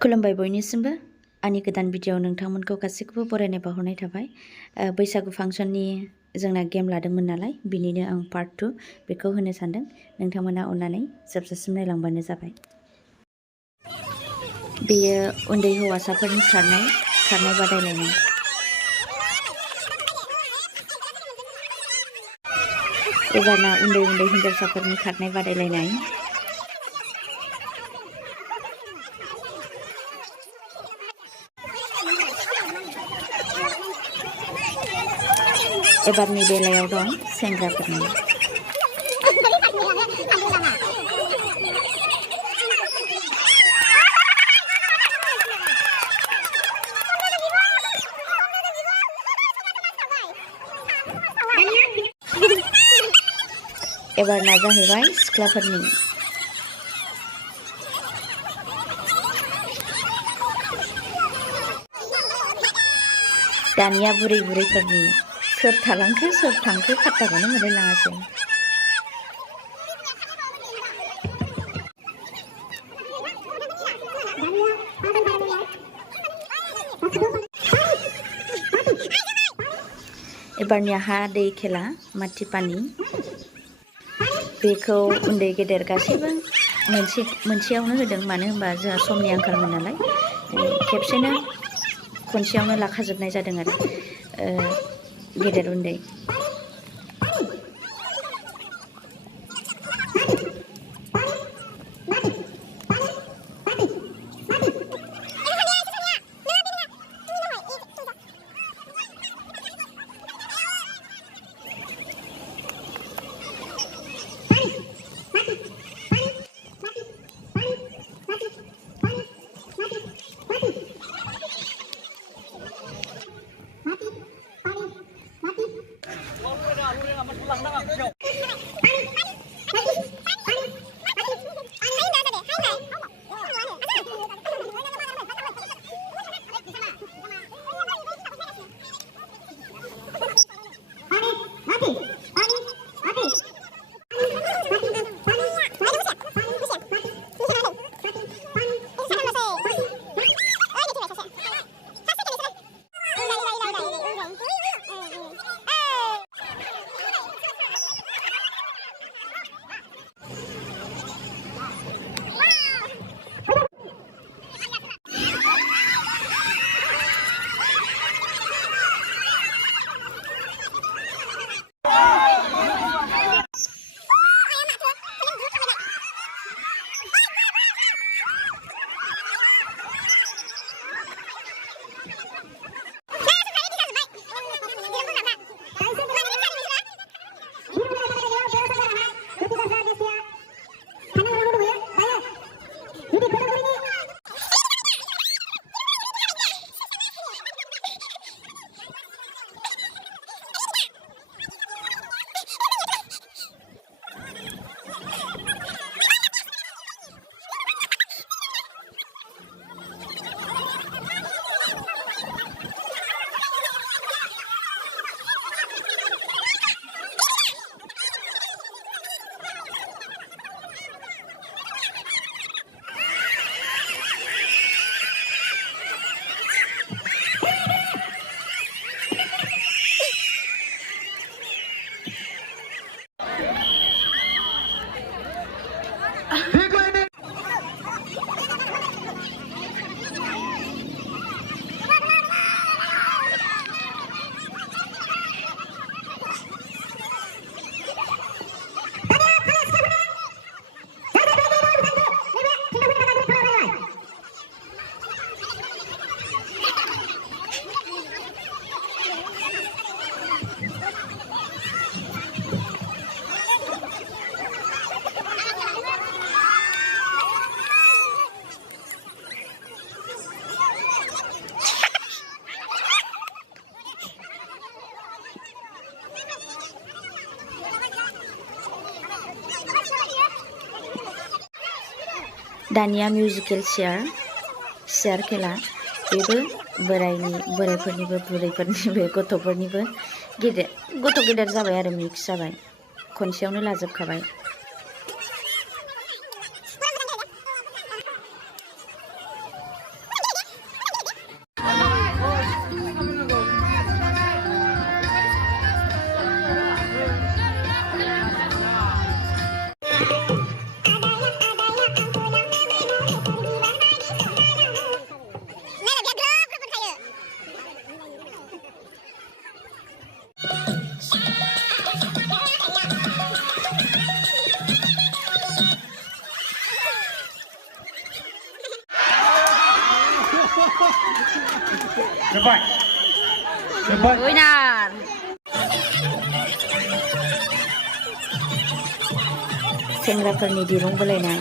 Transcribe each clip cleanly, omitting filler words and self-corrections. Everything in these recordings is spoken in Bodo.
खुलुमबाय बयनिसिमबो आंनि गोदान भिडिअ नोंथांमोनखौ गासैखौबो बरायनाय बावहरनाय थाबाय। बैसागु फांसननि जोंना गेम लादोंमोन नालाय बिनिनो आं पार्ट 2 बेखौ होनो सानदों। नोंथांमोना अननानै जोबजासिम नायलांबानो जाबाय। बेयो उन्दै हौवासाफोरनि खारनाय बादायलायनाय। एबारना उन्दै हिनजावसाफोरनि खारनाय बादायलायनाय। एबारनि बेलायाव दं सेंग्राफोरनि। एबारना जाहैबाय सिख्लाफोरनि। दानिया बुरैफोरनि। सोर थालांखो सोर थांखो फात्ताखौनो मोनलायलाङासै। एबारनिया हा दै खेला माथि पानि। बेखौ उन्दै गेदेर गासैबो मोनसेयावनो होदों, मानो होनबा जोंहा समनि आंखालमोन नालाय खेबसेनो खनसेयावनो लाखाजोबनाय जादों आरो गेदेर उन्दै। दानिया मिउजिकेल चेयार खेला। बेबो बोराइफोरनिबो बुरैफोरनिबो गथ'फोरनिबो गथ' गेदेर जाबाय आरो मिक्स जाबाय, खनसेयावनो लाजोबखाबाय। जोब्बाय जोब्बाय उइनार सेंग्राफोरनि दिरुं बोलायनाय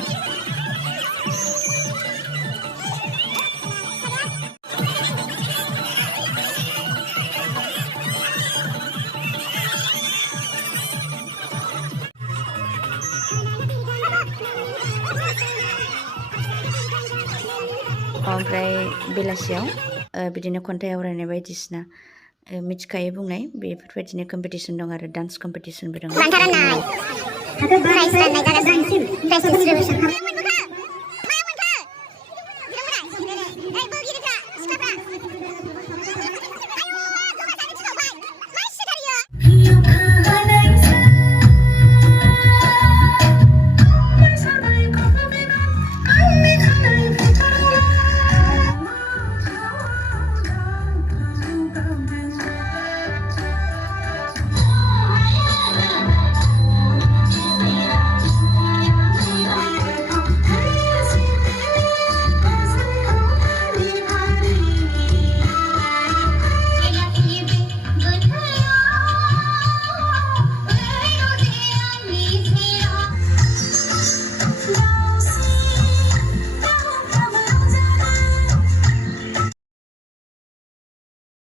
ओमफ्राय बेलासियाव बिदिनो खन्थाइ आवरायनाय बायदिसिना मिथिखायो बुंनाय बेफोरबायदिनो कम्पिटिसन दं आरो डान्स कम्पिटिसनबो दं।